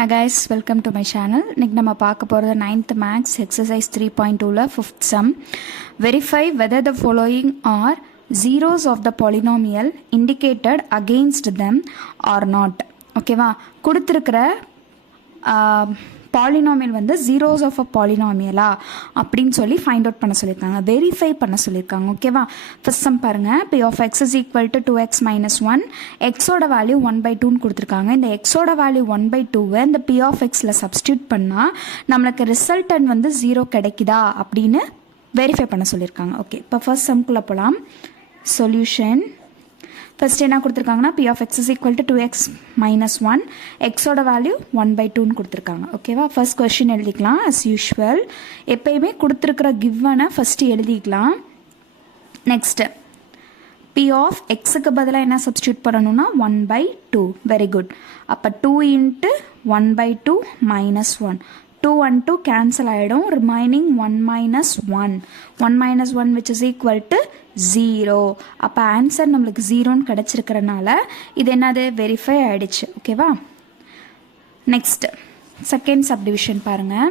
Hi guys, welcome to my channel. இன்னைக்கு நம்ம பார்க்க போறது 9th maths exercise 3.2ல 5th sum. Verify whether the following are zeros of the polynomial indicated against them or not. ஓகேவா? கொடுத்திருக்கிற polynomial வந்து zeros of a polynomial அப்படின்னு சொல்லி find out பண்ண சொல்லியிருக்காங்க, வெரிஃபை பண்ண சொல்லியிருக்காங்க. ஓகேவா? ஃபர்ஸ்ட் சம் பாருங்க. p of x is equal to 2x minus 1. எக்ஸோட வேல்யூ 1/2ன்னு கொடுத்துருக்காங்க. இந்த எக்ஸோட வேல்யூ 1/2 இந்த p of xல சப்ஸ்டியூட் பண்ணால் நம்மளுக்கு ரிசல்டன் வந்து 0 கிடைக்குதா அப்படின்னு வெரிஃபை பண்ண சொல்லியிருக்காங்க. ஓகே, இப்போ ஃபர்ஸ்ட் சம்குள்ளே போகலாம். சொல்யூஷன் ஃபர்ஸ்ட் என்ன கொடுத்துருக்காங்கன்னா p of x is equal to 2x minus 1, எக்ஸோட வேல்யூ 1/2ன்னு கொடுத்துருக்காங்க. ஓகேவா? ஃபர்ஸ்ட் கொஸ்டின் எழுதிக்கலாம். அஸ் யூஷுவல் எப்பயுமே கொடுத்துருக்கிற கிவ்வனை ஃபஸ்ட்டு எழுதிக்கலாம். நெக்ஸ்ட்டு p of xக்கு பதிலாக என்ன சப்ஸ்டியூட் பண்ணணும்னா 1/2. Very good. அப்போ 2 into 1/2 minus 1. 2 and 2 cancel ஆகிடும். Remaining 1 minus 1. 1 minus 1 which is equal to 0. அப்போ ஆன்சர் நம்மளுக்கு 0ன்னு கிடச்சிருக்கிறனால இது என்னது வெரிஃபை ஆகிடுச்சு. ஓகேவா? நெக்ஸ்ட் செகண்ட் சப்டிவிஷன் பாருங்கள்.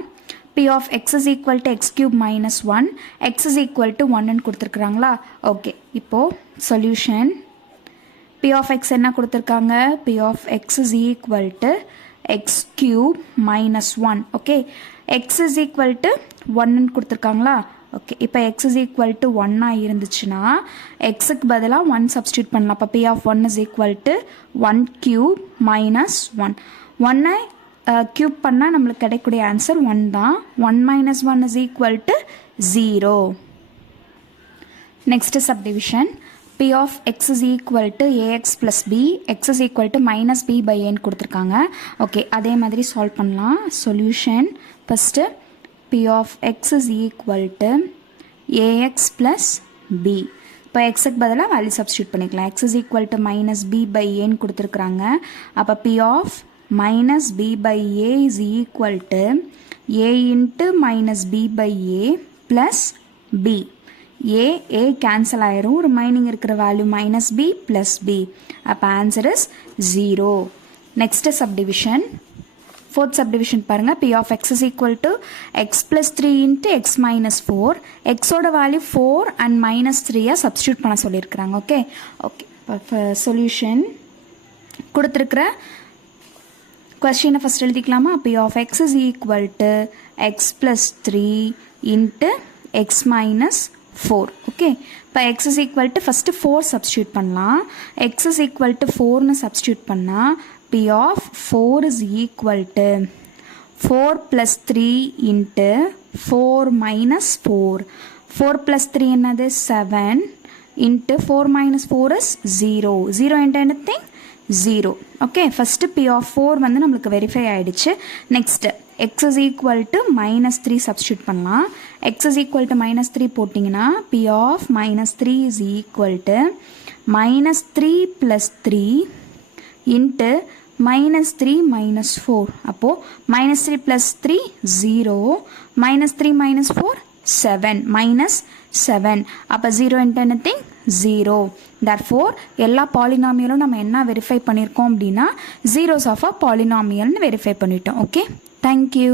p of x is equal to x cube minus 1, x is equal to 1ன்னு கொடுத்துருக்குறாங்களா? ஓகே, இப்போது சொல்யூஷன் p of x என்ன கொடுத்துருக்காங்க? p of x is equal to x cube minus 1. Okay, x is equal to 1ன்னு கொடுத்துருக்காங்களா? Okay, இப்போ x is equal to 1 இருந்துச்சுன்னா xக்கு பதிலாக 1 substitute பண்ணலாம். அப்போ p of 1 is equal to 1 cube minus 1. 1 cube பண்ணால் நம்மளுக்கு கிடைக்கக்கூடிய ஆன்சர் 1 தான். 1 minus 1 is equal to 0. Next subdivision p of x is equal to ax plus b, x is equal to minus b by a கொடுத்துருக்காங்க. Okay, அதே மாதிரி solve பண்ணலாம். Solution first p of x is equal to ax plus b. இப்போ எக்ஸுக்கு பதிலாக value substitute பண்ணிக்கலாம். x is equal to minus b by a கொடுத்துருக்குறாங்க. அப்போ p of minus b by a is equal to a into minus b by a plus b. a cancel ஆயிரும். Remaining இருக்கிற value minus b plus b. அப்போ answer is 0. Next subdivision fourth subdivision பாருங்கள். p of x is equal to x plus 3 into x minus 4. எக்ஸோட value 4 and minus 3 substitute பண்ண சொல்லியிருக்கிறாங்க. Okay okay, இப்போ solution கொடுத்துருக்குற கொஸ்டினை first எழுதிக்கலாமா? p of x is equal to x plus 3 into x minus 4. Okay, இப்போ x is equal to first 4 substitute பண்ணலாம். x is equal to 4ன்னு substitute பண்ணால் p of 4 is equal to 4 plus 3 into 4 minus 4. 4 plus 3 என்னது 7 into 4 minus 4 is 0. 0 into anything 0. Okay, first p of 4 வந்து நம்மளுக்கு verify ஆகிடுச்சு. Next x is equal to minus 3 substitute பண்ணலாம். x is equal to minus 3 போட்டிங்கன்னா p of minus 3 is equal to minus 3 plus 3 into minus 3 minus 4. அப்போது minus 3 plus 3 0, minus 3 minus 4 7, minus 7. அப்போ 0 into anything 0. therefore எல்லா பாலினாமியலும் நம்ம என்ன verify பண்ணியிருக்கோம் அப்படின்னா zeros of a polynomialனு verify பண்ணிட்டோம். Okay, thank you.